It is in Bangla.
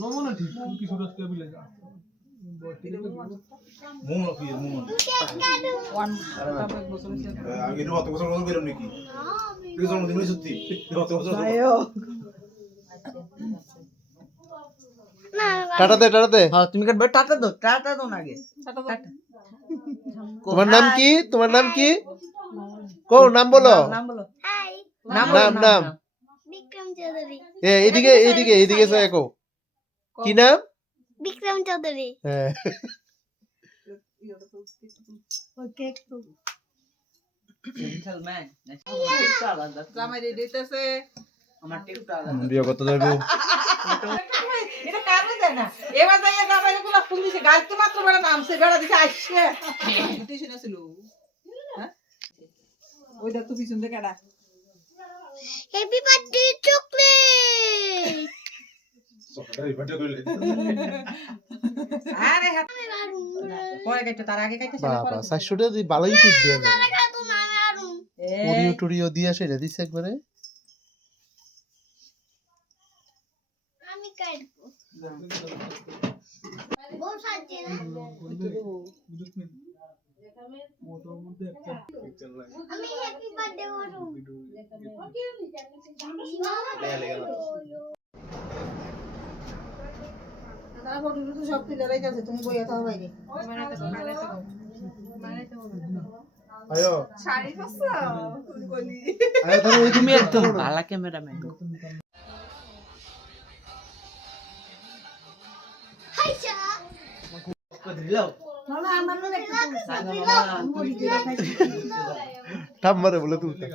নমুনা ঠিক কিছু রাস্তা বিলে যা মোমো কি মোমো ওয়ান বছর আমি এর কত বছর কইলাম নাকি তুই জন্মদিন হই সত্যি কত বছর টাটা দে হ্যাঁ তুমি কাটবে টাটা দাও না আগে তোমার নাম কি কো নাম বলো নাম বলো হাই নাম বিক্রম চৌধুরী এইদিকে যায় কো কি নাম বিক্রম চৌধুরী হ্যাঁ ওকে তো জেন্টলম্যান জামাই দিতেছে আমার টিপটা বিয়ে করতে যাবো এটা কারণে দেয় না এবার যাইয়া জামাইগুলো ফুল দিছে গাইতে মাত্র বেড়া নামছে বেড়া দিছে আইছে টিউশন ছিল হ্যাঁ ওই দেখ তো পিছন থেকে কাটা হ্যাপি বার্থডে চকলেট সকালে বাটা কইলে আরে হাত পরে কাইতে তার আগে কাইতে বাবা 400 টাকা দিয়ে ভালো ইউটিউব দিয়ে না তো নামে আরুম ওরিও টুরিও দিয়ে আসে রে দিছে একবারে আমি কাটবো বল সাজে না মোটর মধ্যে একটা পিকচার লাগে আমি হ্যাপি বার্থডে করুম তারা ফটো তো সব তুলে রেখে আছে তুমি বইয়া থাও বাইরে আয়ো শাড়ি পছন্দ তুমি কইলি আয়ো ধরো ওই তুমি একদম ভালো ক্যামেরাম্যান হাইছা কইলাও মামা আমার লোক একটু ঠাম্মারে বলে তুলতে